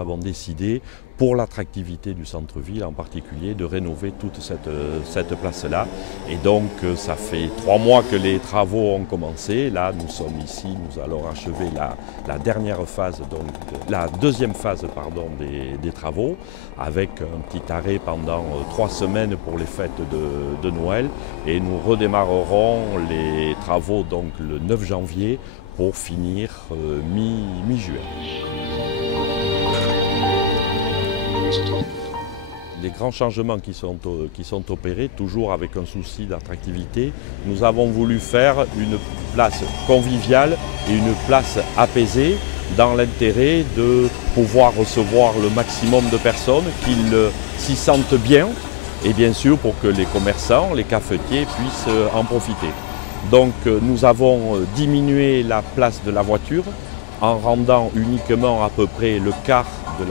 avons décidé, pour l'attractivité du centre-ville en particulier, de rénover toute cette place-là. Et donc ça fait 3 mois que les travaux ont commencé. Là nous sommes ici, nous allons achever la dernière phase, donc la deuxième phase des travaux, avec un petit arrêt pendant 3 semaines pour les fêtes de Noël. Et nous redémarrerons les travaux donc le 9 janvier pour finir mi-juin. Les grands changements qui sont opérés, toujours avec un souci d'attractivité, nous avons voulu faire une place conviviale et une place apaisée dans l'intérêt de pouvoir recevoir le maximum de personnes, qu'ils s'y sentent bien et bien sûr pour que les commerçants, les cafetiers puissent en profiter. Donc nous avons diminué la place de la voiture en rendant uniquement à peu près le quart de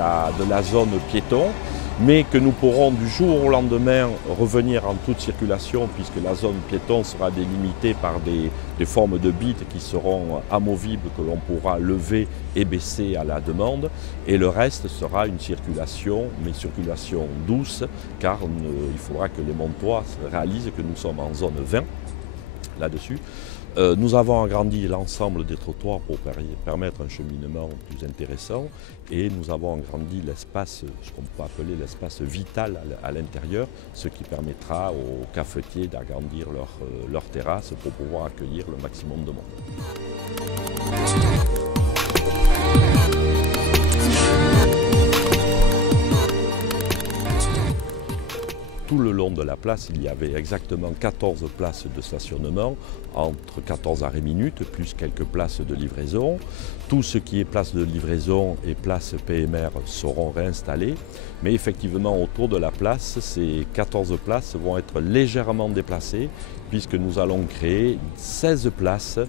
la zone piéton, mais que nous pourrons du jour au lendemain revenir en toute circulation puisque la zone piéton sera délimitée par des formes de bites qui seront amovibles, que l'on pourra lever et baisser à la demande, et le reste sera une circulation, mais circulation douce, car il faudra que les Montois réalisent que nous sommes en zone 20 là-dessus. Nous avons agrandi l'ensemble des trottoirs pour permettre un cheminement plus intéressant, et nous avons agrandi l'espace, ce qu'on peut appeler l'espace vital à l'intérieur, ce qui permettra aux cafetiers d'agrandir leur terrasse pour pouvoir accueillir le maximum de monde. Tout le long de la place, il y avait exactement 14 places de stationnement, entre 14 arrêts minutes, plus quelques places de livraison. Tout ce qui est place de livraison et place PMR seront réinstallés. Mais effectivement, autour de la place, ces 14 places vont être légèrement déplacées, puisque nous allons créer 16 places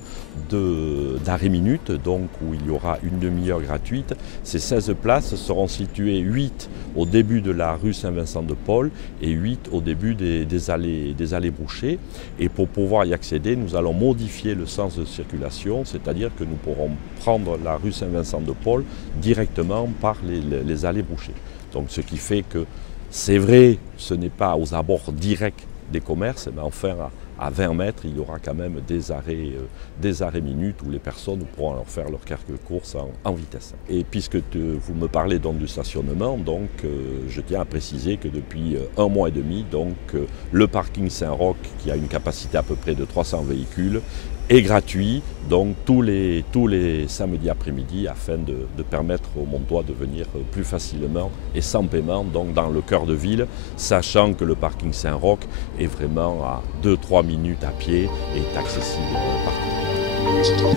d'arrêt minute, donc où il y aura une demi-heure gratuite. Ces 16 places seront situées 8 au début de la rue Saint-Vincent-de-Paul et 8 au début des allées Boucher. Et pour pouvoir y accéder, nous allons modifier le sens de circulation, c'est-à-dire que nous pourrons prendre la rue Saint-Vincent-de-Paul directement par les allées Boucher. Donc ce qui fait que c'est vrai, ce n'est pas aux abords directs des commerces, mais enfin à 20 mètres, il y aura quand même des arrêts minutes où les personnes pourront alors faire leurs quelques courses en vitesse. Et puisque vous me parlez donc du stationnement, donc, je tiens à préciser que depuis 1 mois et demi, donc, le parking Saint-Roch, qui a une capacité à peu près de 300 véhicules, est gratuit, donc tous les samedis après-midi, afin de permettre aux Montois de venir plus facilement et sans paiement, donc dans le cœur de ville, sachant que le parking Saint-Roch est vraiment à 2-3 minutes à pied et est accessible partout.